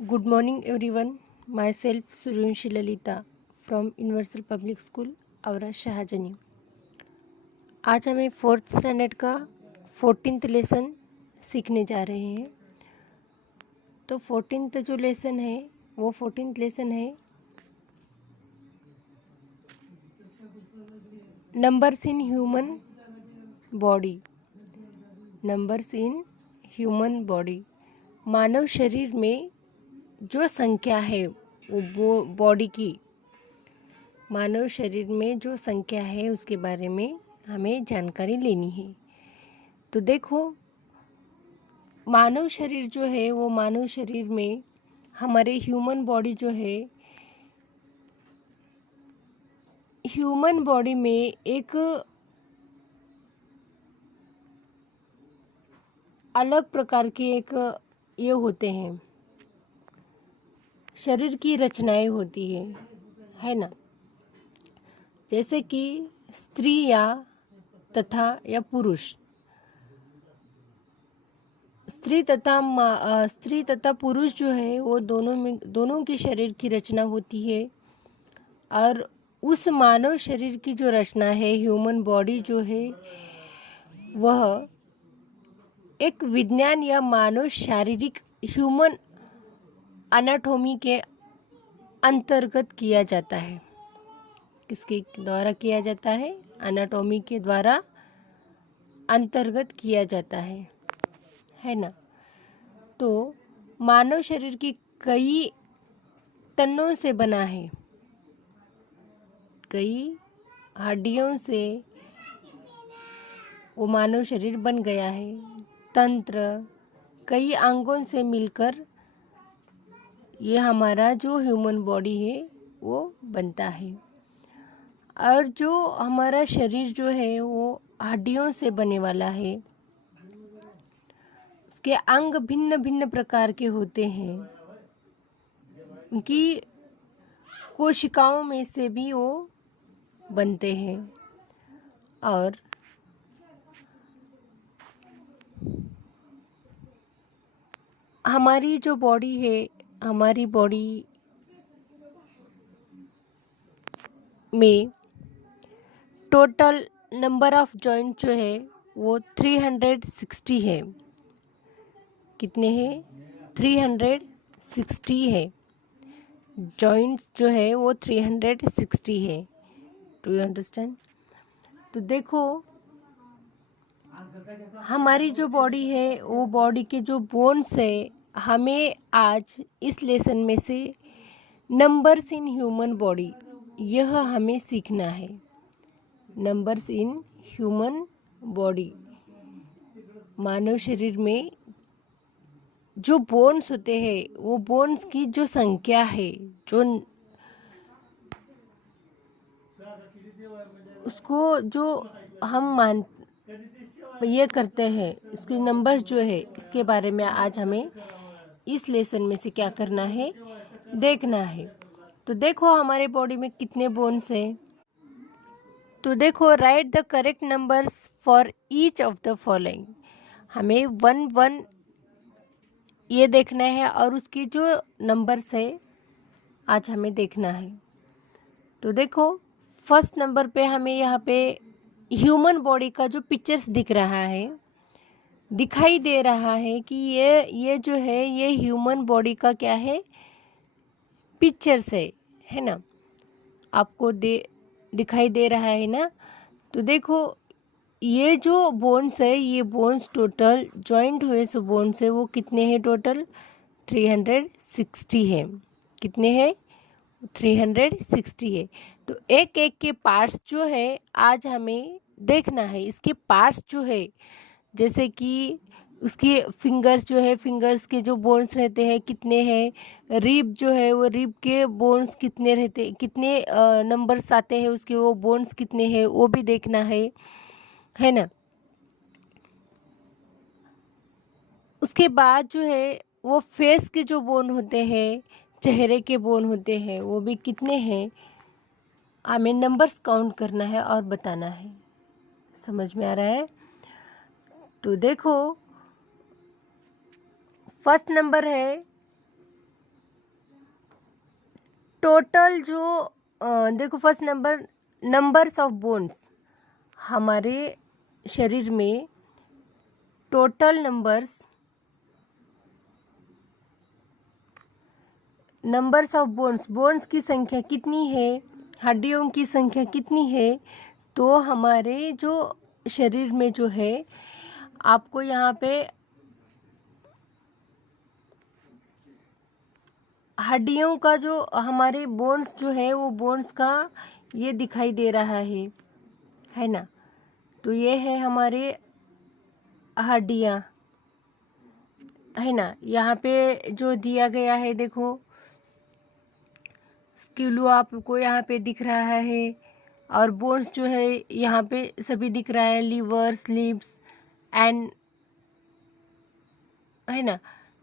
Good morning everyone. Myself Suryanshi Lalita from Universal Public School, Aura शाहजनी। आज हमें 4th standard का 14th lesson सीखने जा रहे हैं। तो 14th जो लेसन है वो 14th लेसन है numbers in human body. Numbers in human body, मानव शरीर में जो संख्या है वो बॉडी की, मानव शरीर में जो संख्या है उसके बारे में हमें जानकारी लेनी है। तो देखो, मानव शरीर जो है वो मानव शरीर में हमारे ह्यूमन बॉडी जो है, ह्यूमन बॉडी में एक अलग प्रकार के एक ये होते हैं, शरीर की रचनाएं होती है ना। जैसे कि स्त्री या पुरुष, स्त्री तथा पुरुष जो है वो दोनों के शरीर की रचना होती है। और उस मानव शरीर की जो रचना है, ह्यूमन बॉडी जो है, वह एक विज्ञान या मानव शारीरिक ह्यूमन एनाटॉमी के अंतर्गत किया जाता है। किसके द्वारा किया जाता है? एनाटॉमी के द्वारा अंतर्गत किया जाता है ना। तो मानव शरीर की कई तनों से बना है, कई हड्डियों से वो मानव शरीर बन गया है। तंत्र, कई अंगों से मिलकर ये हमारा जो ह्यूमन बॉडी है वो बनता है। और जो हमारा शरीर जो है वो हड्डियों से बने वाला है, उसके अंग भिन्न भिन्न प्रकार के होते हैं। उनकी कोशिकाओं में से भी वो बनते हैं। और हमारी जो बॉडी है, हमारी बॉडी में टोटल नंबर ऑफ जॉइंट जो है वो 360 है। कितने हैं? 360 है। जॉइंट्स जो है वो 360 है। Do you understand? तो देखो, हमारी जो बॉडी है वो बॉडी के जो बोन्स है, हमें आज इस लेसन में से नंबर्स इन ह्यूमन बॉडी, यह हमें सीखना है। नंबर्स इन ह्यूमन बॉडी, मानव शरीर में जो बोन्स होते हैं वो बोन्स की जो संख्या है, जो उसको जो हम ये करते हैं, उसके नंबर्स जो है, इसके बारे में आज हमें इस लेसन में से क्या करना है, देखना है। तो देखो हमारे बॉडी में कितने बोन्स हैं। तो देखो, right the correct numbers for each of the following. हमें 1 ये देखना है और उसके जो नंबर्स है आज हमें देखना है। तो देखो, फर्स्ट नंबर पे हमें यहाँ पे ह्यूमन बॉडी का जो पिक्चर्स दिख रहा है, दिखाई दे रहा है कि ये जो है ये ह्यूमन बॉडी का क्या है, पिक्चर्स है ना। आपको दिखाई दे रहा है ना। तो देखो, ये जो बोन्स है, ये बोन्स टोटल जॉइंट हुए सो बोन्स है वो कितने हैं? टोटल 360 है। कितने हैं? 360 है। तो एक एक के पार्ट्स जो है आज हमें देखना है। इसके पार्ट्स जो है, जैसे कि उसके फिंगर्स जो है, फिंगर्स के जो बोन्स रहते हैं कितने हैं, रिब जो है वो रिब के बोन्स कितने रहते, कितने नंबर्स आते हैं उसके, वो बोन्स कितने हैं वो भी देखना है ना। उसके बाद जो है वो फेस के जो बोन होते हैं, चेहरे के बोन होते हैं, वो भी कितने हैं हमें नंबर्स काउंट करना है और बताना है। समझ में आ रहा है? तो देखो, फर्स्ट नंबर है टोटल जो देखो first number, numbers of bones, हमारे शरीर में टोटल नंबर्स ऑफ बोन्स की संख्या कितनी है, हड्डियों की संख्या कितनी है। तो हमारे जो शरीर में जो है, आपको यहाँ पे हड्डियों का जो हमारे बोन्स जो है, वो बोन्स का ये दिखाई दे रहा है ना। तो ये है हमारे हड्डियाँ, है ना। यहाँ पे जो दिया गया है देखो, स्क्यूलो आपको यहाँ पे दिख रहा है, और बोन्स जो है यहाँ पे सभी दिख रहा है, लीवर, स्लीव्स एंड, है ना।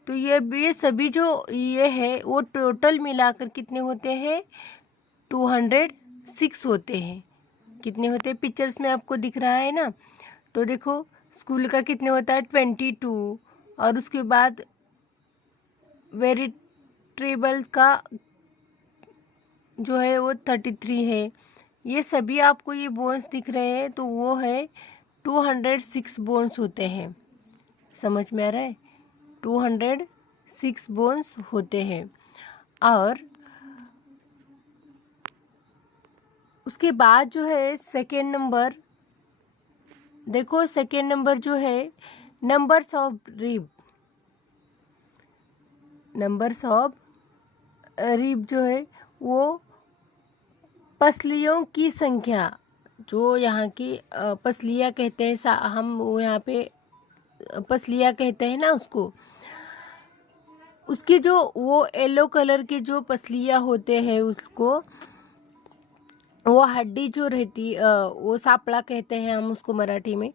तो ये सभी जो ये है वो टोटल मिलाकर कितने होते हैं, 206 होते हैं। कितने होते हैं, पिक्चर्स में आपको दिख रहा है ना। तो देखो स्कूल का कितने होता है, 22, और उसके बाद वेरिटेबल का जो है वो 33 है। ये सभी आपको ये बोन्स दिख रहे हैं, तो वो है 206 बोन्स होते हैं। समझ में आ रहा है, 206 बोन्स होते हैं। और उसके बाद जो है सेकेंड नंबर, देखो सेकेंड नंबर जो है numbers of rib, numbers of rib जो है वो पसलियों की संख्या, जो यहाँ की पसलियाँ कहते हैं, हम वो यहाँ पे पसलियाँ कहते हैं ना उसको, उसकी जो वो येलो कलर के जो पसलियाँ होते हैं, उसको वो हड्डी जो रहती, वो सापड़ा कहते हैं हम उसको मराठी में।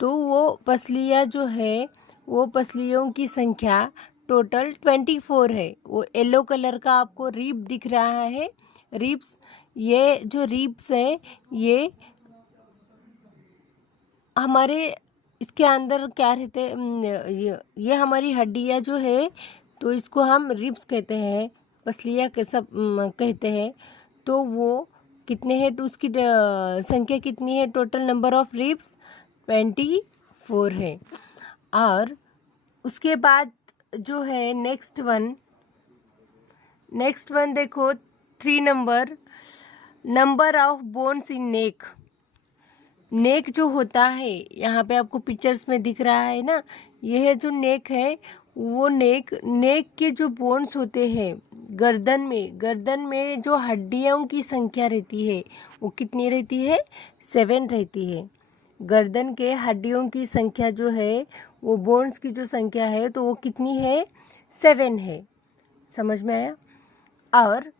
तो वो पसलियाँ जो है, वो पसलियों की संख्या टोटल 24 है। वो येलो कलर का आपको रिब दिख रहा है, रिब्स। ये जो रिब्स है, ये हमारे इसके अंदर क्या रहते हैं, ये हमारी हड्डियाँ जो है, तो इसको हम रिब्स कहते हैं, पसलियाँ के सब कहते हैं। तो वो कितने हैं, तो उसकी संख्या कितनी है, टोटल नंबर ऑफ रिब्स 24 है। और उसके बाद जो है नेक्स्ट वन देखो 3 number, number of bones in neck. Neck जो होता है, यहाँ पे आपको पिक्चर्स में दिख रहा है ना, ये है जो नेक है, वो नेक के जो बोन्स होते हैं गर्दन में जो हड्डियों की संख्या रहती है, वो कितनी रहती है, 7 रहती है। गर्दन के हड्डियों की संख्या जो है, वो बोन्स की जो संख्या है, तो वो कितनी है, 7 है। समझ में आया। और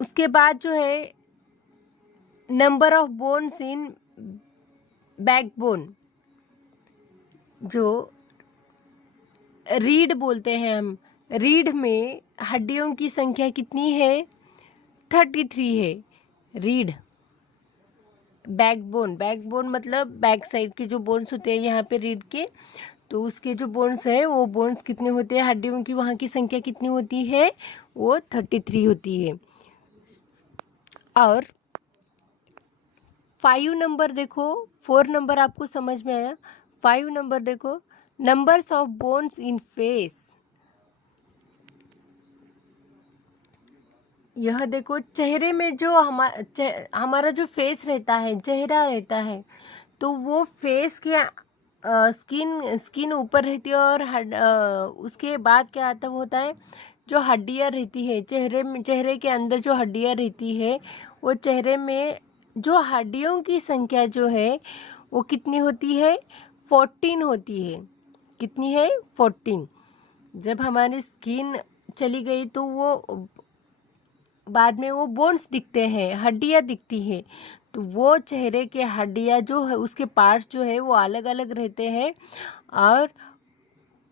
उसके बाद जो है number of bones in backbone, जो रीढ़ बोलते हैं हम, रीढ़ में हड्डियों की संख्या कितनी है, 33 है। रीढ़, बैकबोन मतलब बैक साइड के जो बोन्स होते हैं यहाँ पे रीढ़ के, तो उसके जो बोन्स है, वो बोन्स कितने होते हैं, हड्डियों की वहाँ की संख्या कितनी होती है, वो 33 होती है। और 5 नंबर देखो, 4 नंबर आपको समझ में आया। 5 नंबर देखो, numbers of bones in face. यह देखो चेहरे में जो हमारा जो फेस रहता है, चेहरा रहता है, तो वो फेस के स्किन ऊपर रहती है, और उसके बाद क्या आता होता है, जो हड्डियाँ रहती है चेहरे के अंदर, जो हड्डियाँ रहती है, वो चेहरे में जो हड्डियों की संख्या जो है, वो कितनी होती है, 14 होती है। कितनी है, 14। जब हमारी स्किन चली गई, तो वो बाद में वो बोन्स दिखते हैं, हड्डियाँ दिखती हैं। तो वो चेहरे के हड्डियाँ जो है, उसके पार्ट्स जो है, वो अलग अलग रहते हैं, और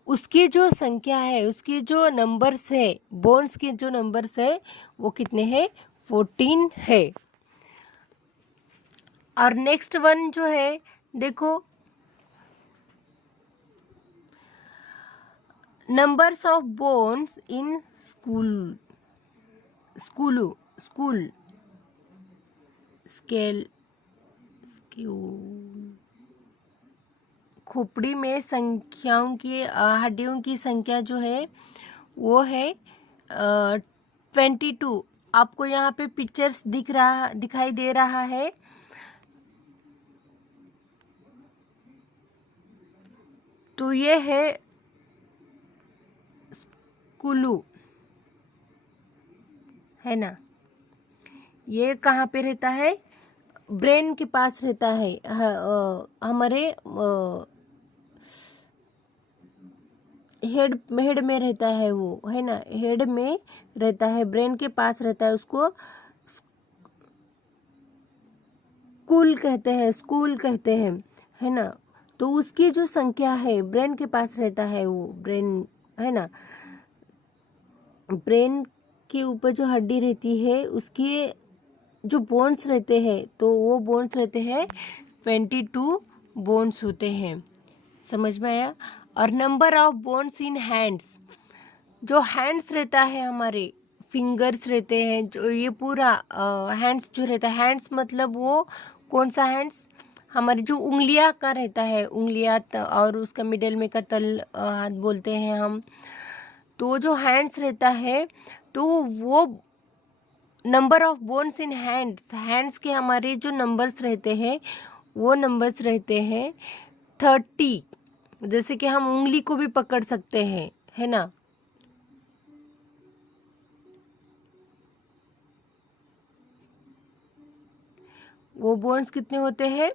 उसकी जो संख्या है, उसकी जो नंबर्स है, बोन्स के जो नंबर्स है, वो कितने हैं, 14 है। और नेक्स्ट वन जो है देखो, numbers of bones in school. School scale खोपड़ी में संख्याओं की हड्डियों की संख्या जो है वो है 22। आपको यहाँ पे पिक्चर्स दिखाई दे रहा है। तो ये है स्कूलू, है ना। ये कहाँ पे रहता है? ब्रेन के पास रहता है। हमारे हेड में रहता है वो, है ना। हेड में रहता है, ब्रेन के पास रहता है। उसको स्कूल कहते हैं, है ना। तो उसकी जो संख्या है, ब्रेन के पास रहता है वो, ब्रेन, है ना। ब्रेन के ऊपर जो हड्डी रहती है उसके जो बोन्स रहते हैं, तो वो बोन्स रहते हैं 22 बोन्स होते हैं। समझ में आया? और number of bones in hands, जो हैंड्स रहता है, हमारे फिंगर्स रहते हैं, जो ये पूरा हैंड्स जो रहता है, हैंड्स मतलब वो कौन सा हैंड्स? हमारी जो उंगलियां का रहता है, उंगलियां और उसका मिडल में का तल हाथ बोलते हैं हम। तो जो हैंड्स रहता है, तो वो number of bones in hands के हमारे जो नंबर्स रहते हैं, वो नंबर्स रहते हैं 30। जैसे कि हम उंगली को भी पकड़ सकते हैं, है ना। वो बोन्स कितने होते हैं?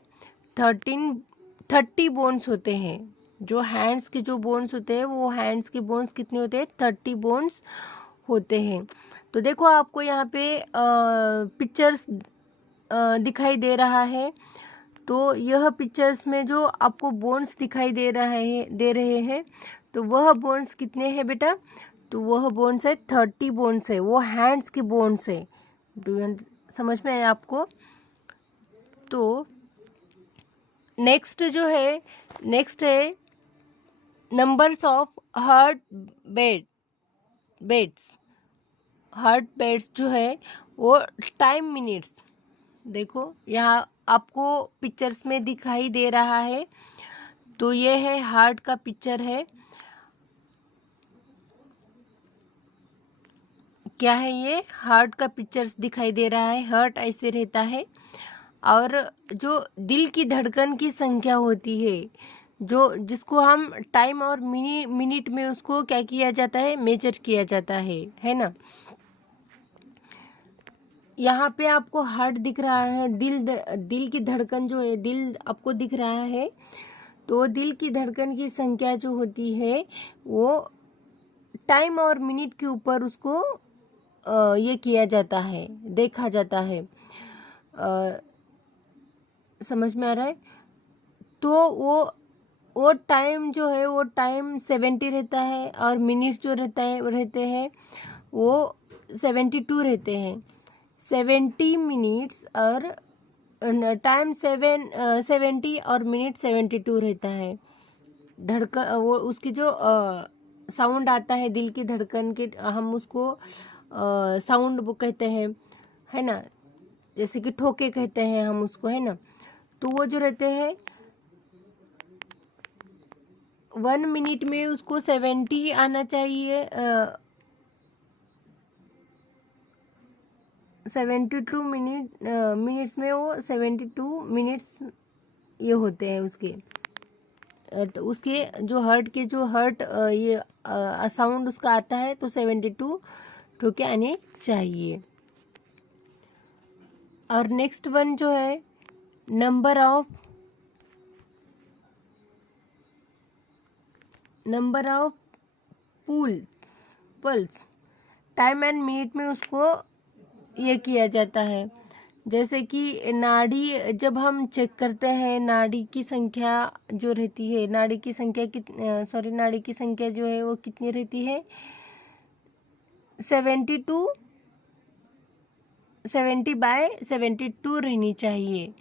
30 बोन्स होते हैं। जो हैंड्स के जो बोन्स होते हैं, वो हैंड्स के बोन्स कितने होते हैं? 30 बोन्स होते हैं। तो देखो, आपको यहाँ पे पिक्चर्स दिखाई दे रहा है। तो यह पिक्चर्स में जो आपको बोन्स दिखाई दे रहे हैं, तो वह बोन्स कितने हैं बेटा? तो वह बोन्स है 30 बोन्स है, वो हैंड्स के बोन्स है। समझ में आया आपको? तो नेक्स्ट है नंबर्स ऑफ बेड्स जो है वो टाइम मिनट्स। देखो, यहाँ आपको पिक्चर्स में दिखाई दे रहा है। तो ये है हार्ट का पिक्चर है। क्या है ये? हार्ट का पिक्चर्स दिखाई दे रहा है। हार्ट ऐसे रहता है, और जो दिल की धड़कन की संख्या होती है, जिसको हम टाइम और मिनट में उसको क्या किया जाता है? मेजर किया जाता है ना। यहाँ पे आपको हार्ट दिख रहा है, दिल की धड़कन जो है, दिल आपको दिख रहा है। तो दिल की धड़कन की संख्या जो होती है, वो टाइम और मिनट के ऊपर उसको ये किया जाता है, देखा जाता है। समझ में आ रहा है? तो वो टाइम जो है, वो टाइम 70 रहता है, और मिनट्स जो रहते हैं वो 72 रहते हैं। 70 मिनट्स और टाइम 70 और मिनट 72 रहता है। धड़कन, वो उसकी जो साउंड आता है दिल की धड़कन के, हम उसको साउंड वो कहते हैं, है ना। जैसे कि ठोके कहते हैं हम उसको, है ना। तो वो जो रहते हैं 1 मिनट में उसको 70 आना चाहिए। 72 मिनट्स में वो 72 मिनट्स ये होते हैं उसके। तो उसके जो हर्ट ये साउंड उसका आता है, तो 72 ठोके आने चाहिए। और नेक्स्ट वन जो है number of pulse, time and minute में उसको ये किया जाता है। जैसे कि नाड़ी, जब हम चेक करते हैं, नाड़ी की संख्या जो रहती है, नाड़ी की संख्या जो है वो कितनी रहती है? 70/72 रहनी चाहिए,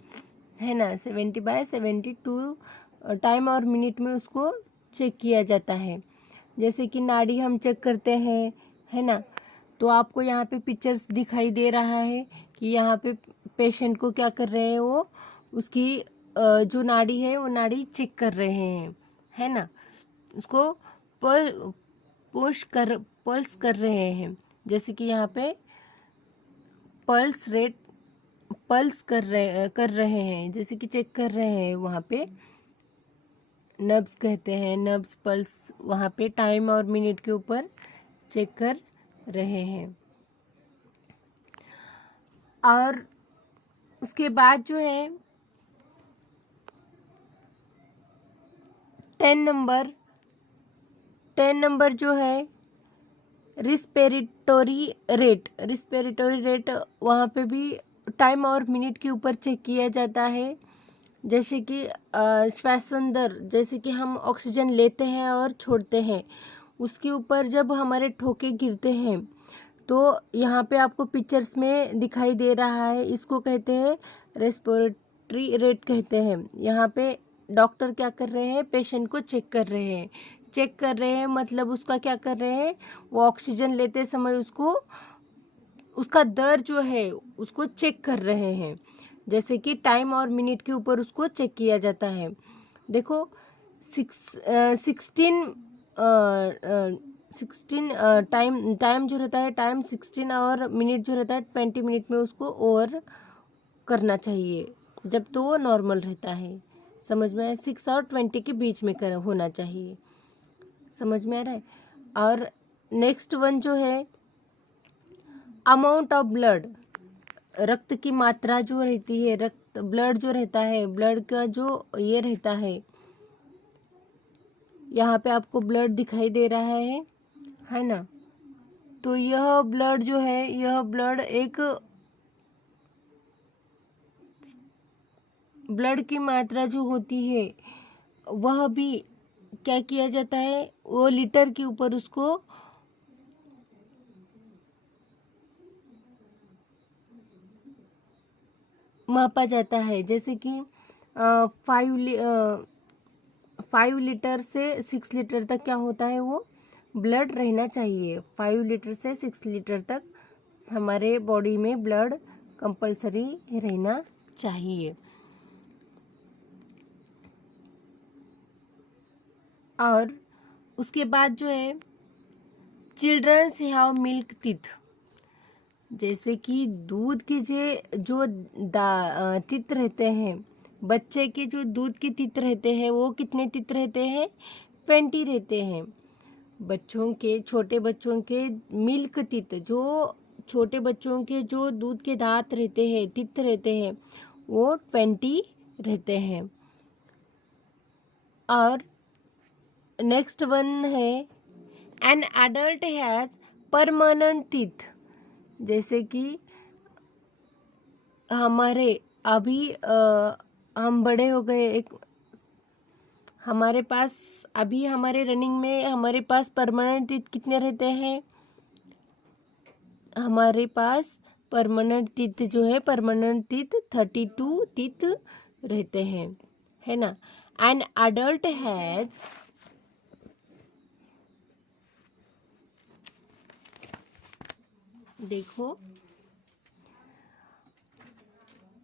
है ना। 70/72 टाइम और मिनट में उसको चेक किया जाता है। जैसे कि नाड़ी हम चेक करते हैं, है ना। तो आपको यहाँ पे पिक्चर्स दिखाई दे रहा है कि यहाँ पे पेशेंट को क्या कर रहे हैं, वो उसकी जो नाड़ी है वो नाड़ी चेक कर रहे हैं, है ना, उसको पल्स कर रहे हैं। जैसे कि यहाँ पे पल्स कर रहे हैं, जैसे कि चेक कर रहे हैं, वहाँ पे नब्स कहते हैं, नब्स पल्स, वहाँ पे टाइम और मिनट के ऊपर चेक कर रहे हैं। और उसके बाद जो है 10 नंबर जो है रिस्पिरेटरी रेट, वहाँ पे भी टाइम और मिनट के ऊपर चेक किया जाता है। जैसे कि श्वासंदर, जैसे कि हम ऑक्सीजन लेते हैं और छोड़ते हैं, उसके ऊपर जब हमारे ठोके गिरते हैं तो यहाँ पे आपको पिक्चर्स में दिखाई दे रहा है, इसको कहते हैं रेस्पिरेटरी रेट कहते हैं। यहाँ पे डॉक्टर क्या कर रहे हैं, पेशेंट को चेक कर रहे हैं, मतलब उसका क्या कर रहे हैं, वो ऑक्सीजन लेते समय उसका दर जो है उसको चेक कर रहे हैं। जैसे कि टाइम और मिनट के ऊपर उसको चेक किया जाता है। देखो 16 टाइम जो रहता है, टाइम 16 और मिनट जो रहता है 20 मिनट में उसको ओवर करना चाहिए, जब तो वो नॉर्मल रहता है। समझ में आया? 6 और 20 के बीच में होना चाहिए। समझ में आ रहा है? और नेक्स्ट वन जो है अमाउंट ऑफ ब्लड, रक्त की मात्रा जो रहती है, ब्लड जो रहता है, ब्लड का जो ये रहता है, यहाँ पे आपको ब्लड दिखाई दे रहा है ना। तो यह ब्लड जो है, यह ब्लड एक ब्लड की मात्रा जो होती है वह भी क्या किया जाता है, वो लीटर के ऊपर उसको मापा जाता है। जैसे कि 5 लीटर से 6 लीटर तक क्या होता है, वो ब्लड रहना चाहिए। 5 लीटर से 6 लीटर तक हमारे बॉडी में ब्लड कंपलसरी रहना चाहिए। और उसके बाद जो है चिल्ड्रंस हैव मिल्क टीथ, जैसे कि दूध के जो टीथ रहते हैं, बच्चे के जो दूध के टीथ रहते हैं वो कितने टीथ रहते हैं, 20 रहते हैं। छोटे बच्चों के मिल्क टीथ, जो छोटे बच्चों के जो दूध के दांत रहते हैं, टीथ रहते हैं, वो 20 रहते हैं। और नेक्स्ट वन है an adult has permanent teeth, जैसे कि हमारे अभी हम बड़े हो गए, हमारे पास अभी हमारे रनिंग में हमारे पास परमानेंट टीथ कितने रहते हैं, हमारे पास परमानेंट टीथ जो है, परमानेंट टीथ 32 टीथ रहते हैं, है ना। एन एडल्ट हैज देखो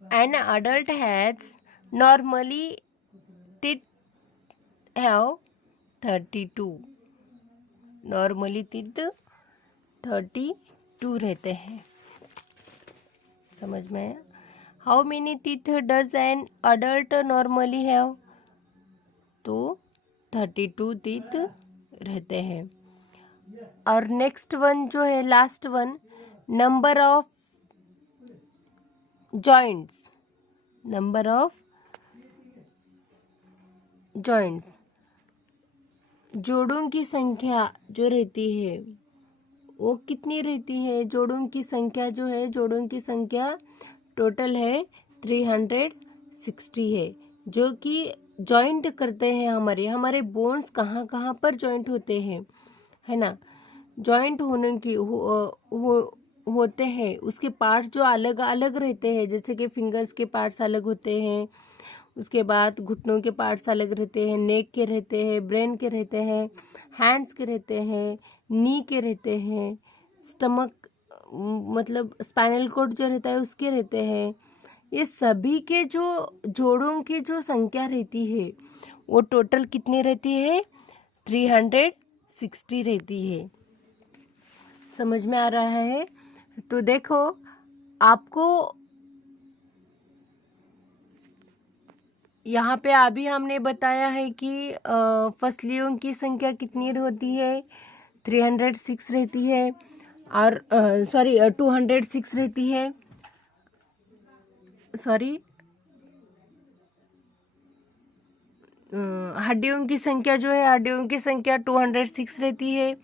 an adult has normally teeth have 32, normally teeth 32 रहते हैं। समझ में आया? How many teeth does an adult normally have, तो 32 टीथ रहते हैं। और नेक्स्ट वन जो है, last one, number of joints, number of joints, जोड़ों की संख्या जो रहती है वो कितनी रहती है, जोड़ों की संख्या जो है, जोड़ों की संख्या टोटल है 360 है, जो कि जॉइंट करते हैं हमारे बोन्स कहाँ कहाँ पर जॉइंट होते हैं, है ना। जॉइंट होने की होते हैं, उसके पार्ट्स जो अलग अलग रहते हैं, जैसे कि फिंगर्स के पार्ट्स अलग होते हैं, उसके बाद घुटनों के पार्ट्स अलग रहते हैं, नेक के रहते हैं, ब्रेन के रहते हैं, हैंड्स के रहते हैं, नी के रहते हैं, स्टमक मतलब स्पाइनल कॉर्ड जो रहता है उसके रहते हैं। ये सभी के जो जोड़ों की जो संख्या रहती है वो टोटल कितनी रहती है? 360 रहती है। समझ में आ रहा है? तो देखो, आपको यहाँ पे अभी हमने बताया है कि फसलियों की संख्या कितनी होती है? 306 रहती है, और 206 रहती है। हड्डियों की संख्या जो है, हड्डियों की संख्या 206 रहती है।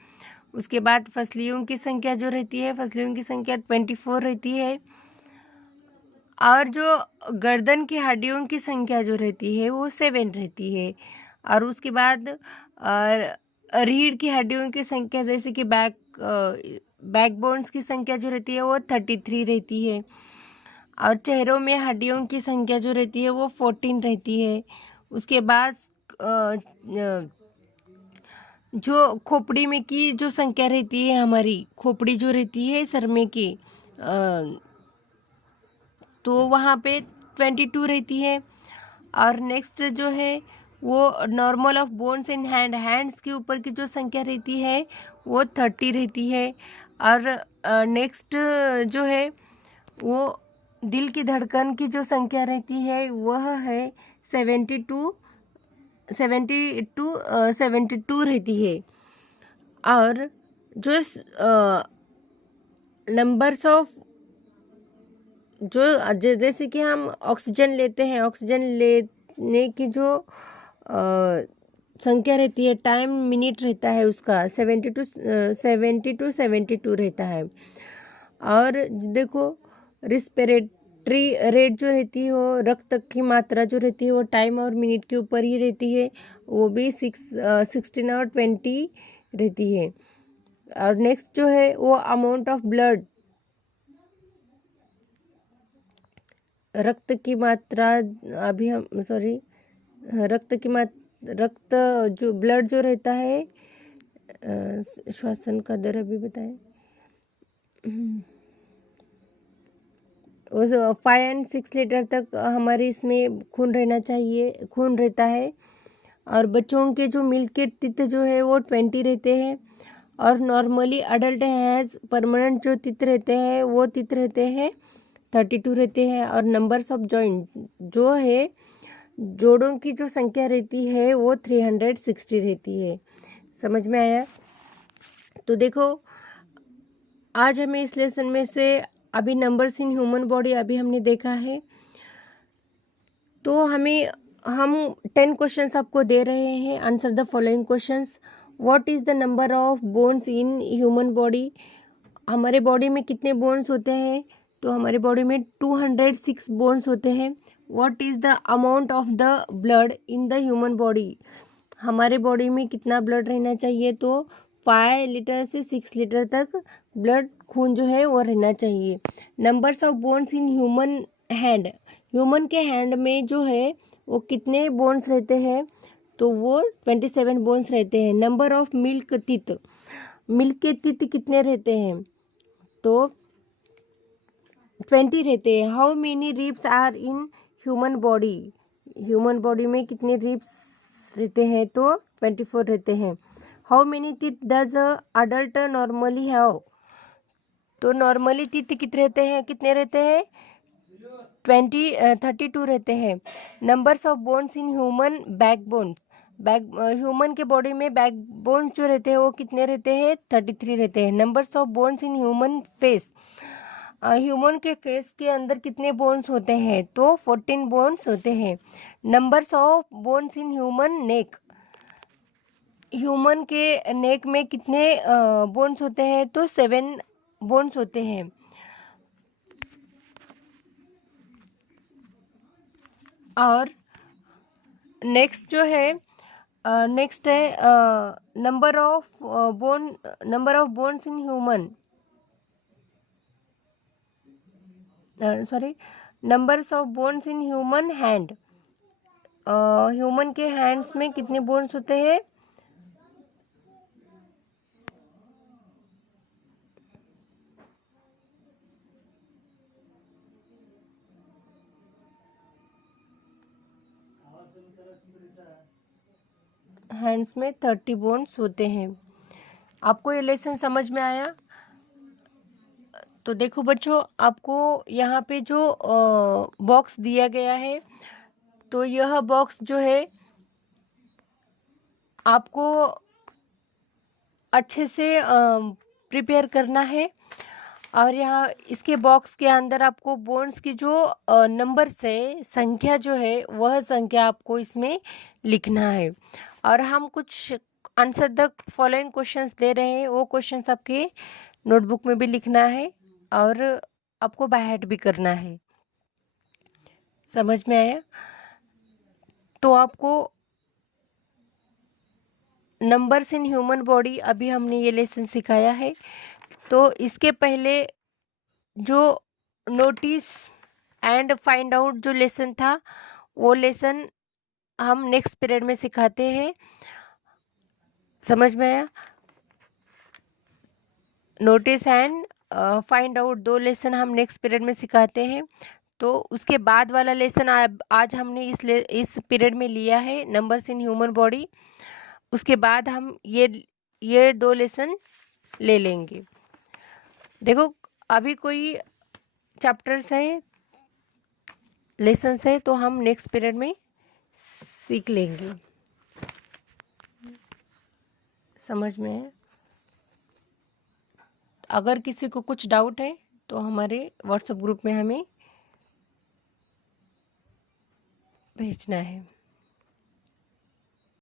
उसके बाद फसलियों की संख्या जो रहती है, फसलियों की संख्या 24 रहती है। और जो गर्दन की हड्डियों की संख्या जो रहती है वो 7 रहती है। और उसके बाद रीढ़ की हड्डियों की संख्या, जैसे कि बैक बोन्स की संख्या जो रहती है वो 33 रहती है। और चेहरों में हड्डियों की संख्या जो रहती है वो 14 रहती है। उसके बाद जो खोपड़ी में की जो संख्या रहती है, हमारी खोपड़ी जो रहती है सर में की, तो वहाँ पे 22 रहती है। और नेक्स्ट जो है वो normal of bones in hands के ऊपर की जो संख्या रहती है वो 30 रहती है। और नेक्स्ट जो है वो दिल की धड़कन की जो संख्या रहती है वह है 72 रहती है। और जो नंबर्स ऑफ जैसे कि हम ऑक्सीजन लेते हैं, ऑक्सीजन लेने की जो संख्या रहती है, टाइम मिनट रहता है उसका 72 रहता है। और देखो, रिस्पिरेटरी रेट जो रहती है, वो रक्त की मात्रा जो रहती है वो टाइम और मिनट के ऊपर ही रहती है, वो भी 16 और 20 रहती है। और नेक्स्ट जो है वो अमाउंट ऑफ ब्लड, रक्त की मात्रा, अभी हम रक्त जो ब्लड जो रहता है, श्वसन का दर अभी बताएं, वो 5 and 6 लीटर तक हमारे इसमें खून रहना चाहिए, खून रहता है। और बच्चों के जो मिल्क के टीथ जो है वो 20 रहते हैं। और नॉर्मली अडल्ट हैज़ परमानेंट जो टीथ रहते हैं वो टीथ रहते हैं 32 रहते हैं। और नंबर्स ऑफ जॉइंट जो है, जोड़ों की जो संख्या रहती है वो 360 रहती है। समझ में आया? तो देखो, आज हमें इस लेसन में से अभी नंबर्स इन ह्यूमन बॉडी अभी हमने देखा है। तो हम 10 क्वेश्चंस आपको दे रहे हैं। Answer the following questions. What is the number of bones in human body? हमारे बॉडी में कितने बोन्स होते हैं? तो हमारे बॉडी में 206 बोन्स होते हैं। What is the amount of the blood in the human body? हमारे बॉडी में कितना ब्लड रहना चाहिए? तो 5 लीटर से 6 लीटर तक ब्लड, खून जो है वो रहना चाहिए। Numbers of bones in human hand, human के हैंड में जो है वो कितने बोन्स रहते हैं? तो वो 27 बोन्स रहते हैं। Number of milk teeth, milk के टीथ कितने रहते हैं? तो 20 रहते हैं। How many ribs are in human body? Human body में कितने रिब्स रहते हैं? तो 24 रहते हैं। How many teeth does adult normally have? तो नॉर्मली टीथ कितने रहते हैं? 32 रहते हैं। Numbers of bones in human back bones, human के बॉडी में बैक बोन्स जो रहते हैं वो कितने रहते हैं? 33 रहते हैं। Numbers of bones in human face, human के फेस के अंदर कितने बोन्स होते हैं? तो 14 बोन्स होते हैं। Numbers of bones in human neck, human के नेक में कितने बोन्स होते हैं? तो 7 बोन्स होते हैं। और नेक्स्ट जो है, नेक्स्ट है number of bones in human, numbers of bones in human hand, human के हैंड्स में कितने बोन्स होते हैं? हैंड्स में 30 बोन्स होते हैं। आपको ये लेसन समझ में आया? तो देखो बच्चों, आपको यहाँ पे जो बॉक्स दिया गया है, तो यह बॉक्स जो है आपको अच्छे से प्रिपेयर करना है। और यहाँ इसके बॉक्स के अंदर आपको बोन्स की जो नंबर से संख्या जो है वह संख्या आपको इसमें लिखना है। और हम कुछ आंसर द फॉलोइंग क्वेश्चंस दे रहे हैं, वो क्वेश्चंस आपके नोटबुक में भी लिखना है और आपको बाय हार्ट भी करना है। समझ में आया? तो आपको नंबर्स इन ह्यूमन बॉडी अभी हमने ये लेसन सिखाया है। तो इसके पहले जो नोटिस एंड फाइंड आउट जो लेसन था, वो लेसन हम नेक्स्ट पीरियड में सिखाते हैं। समझ में आया? Notice and find out 2 lesson हम नेक्स्ट पीरियड में सिखाते हैं। तो उसके बाद वाला लेसन आज हमने इस पीरियड में लिया है, नंबर्स इन ह्यूमन बॉडी। उसके बाद हम ये 2 लेसन ले लेंगे। देखो, अभी कोई चैप्टर्स हैं, लेसन्स हैं, तो हम नेक्स्ट पीरियड में सीख लेंगे। समझ में है? अगर किसी को कुछ डाउट है तो हमारे व्हाट्सएप ग्रुप में हमें भेजना है।